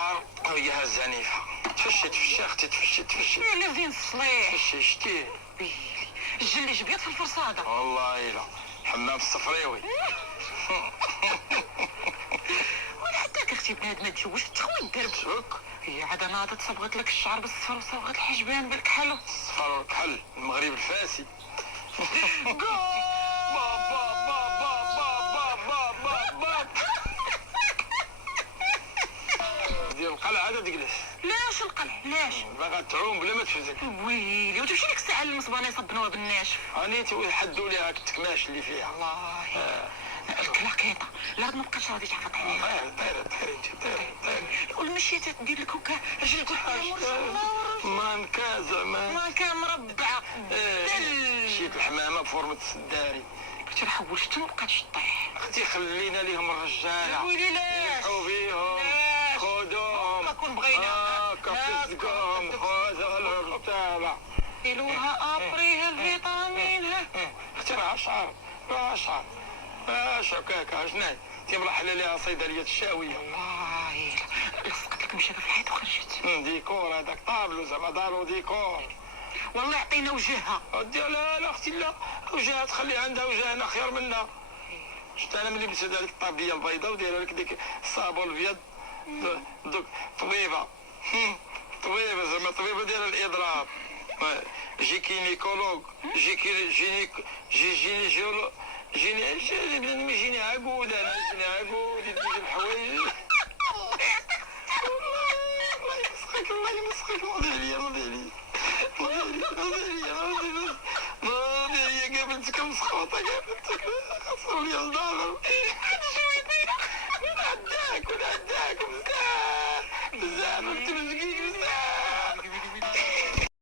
وهي هزانيفه تفشي اختي تفشي اللي زين الصليح تفشي شتيه الجلي جبيت في الفرصاده والله الا حمام الصفريوي ولا حتى اختي بنادم تزوجت تخوي الدرب شوك هي عاد ناضت صبغت لك الشعر بالصفر وصبغت الحجبان بالكحل الصفر والكحل المغرب الفاسي ديال القلعه عاد تجلس لاش القلع لاش باغا تعوم بلا ما تفزك ويلي وتمشي ديك الساعه للمصبانه يصبنوها بالناشف هاني حدوا ليها التكماش اللي فيها والله الكلاكيطه لا ما بقاش راضي تعرض عليها طير والمشيتات دير لك هكا رجل ما كان زعما ما كان مربعه مشيت الحمامه بفورمه السداري قلت لها حوشت ما بقاتش طيح اختي خلينا ليهم الرجاله ويلي لاش يلحقوا بيهم خذوهم كون بغينا كفزكم خذوا التابع يلوها ابريها الفيتامين اختي راه شعر شكاكه شناهي تيمرح ليها صيدليه الشاويه والله لصقت لك مشاكل في الحيط وخرجت ديكور هذاك طابلو زعما دارو ديكور والله عطينا وجهها لا اختي لا وجهها تخلي عندها وجهنا خير منا شفت انا ملي لبست هذيك الطابليه البيضاء ودايره لك ديك الصابون الابيض دوك طبيبه زعما طبيبه ديال الاضراب جي كينيكولوج جيني عقود انا جيني عقود يديك الحوايج الله يمسخك نوضي عليا قابلتك مسخوطه خسروا لي الظهر